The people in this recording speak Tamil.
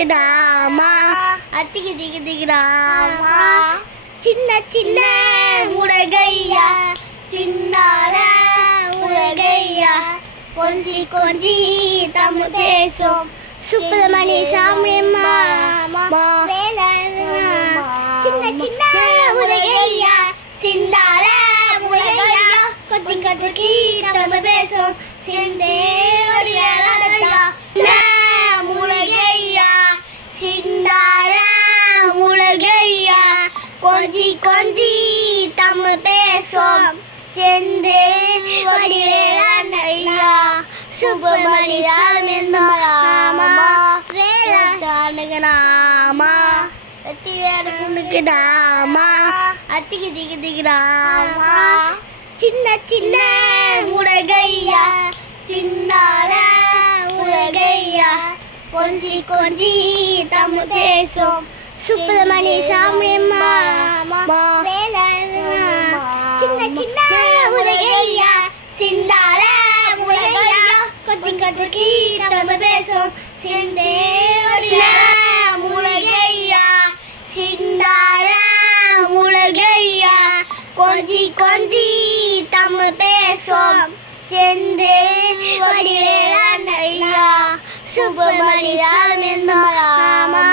திக்குதாமா அத்திக்கு திக்கு திக்குதாமா சின்ன சின்ன முருகையா சின்னால முருகையா கொஞ்சி கொஞ்சி தமிழ் பேசும் சுப்பிரமணி சாமி மாமா சின்ன சின்ன முருகையா சிந்தால முருகையா கொஞ்சி கொஞ்சி தமிழ் பேசும் சிந்தே வடிவேலா முருகையா சிந்தால முருகையா கொஞ்சி கொஞ்சி தமிழ் பேசும் செந்தே வடிவேலா சுப்பிரமணி சாமி மாமா வேளாண்மைக்கு வெட்டி வேறு பொண்ணுக்கு நாமா அத்திக்கு திக்கு திக்குதாமா சின்ன சின்ன முருகையா சின்னால முருகையா கொஞ்சி கொஞ்சி தமிழ் பேசும் சுப்பிரமணி சாமி மாமா சின்ன சின்ன முருகையா சிந்தால முருகையா கொஞ்சி கொஞ்சி தமிழ் பேசும் சிந்தே முருகையா சிந்தால முருகையா கொஞ்சி கொஞ்சி தமிழ் பேசும் செந்தே வடிவேலா சுப்பிரமணி சாமி மாமா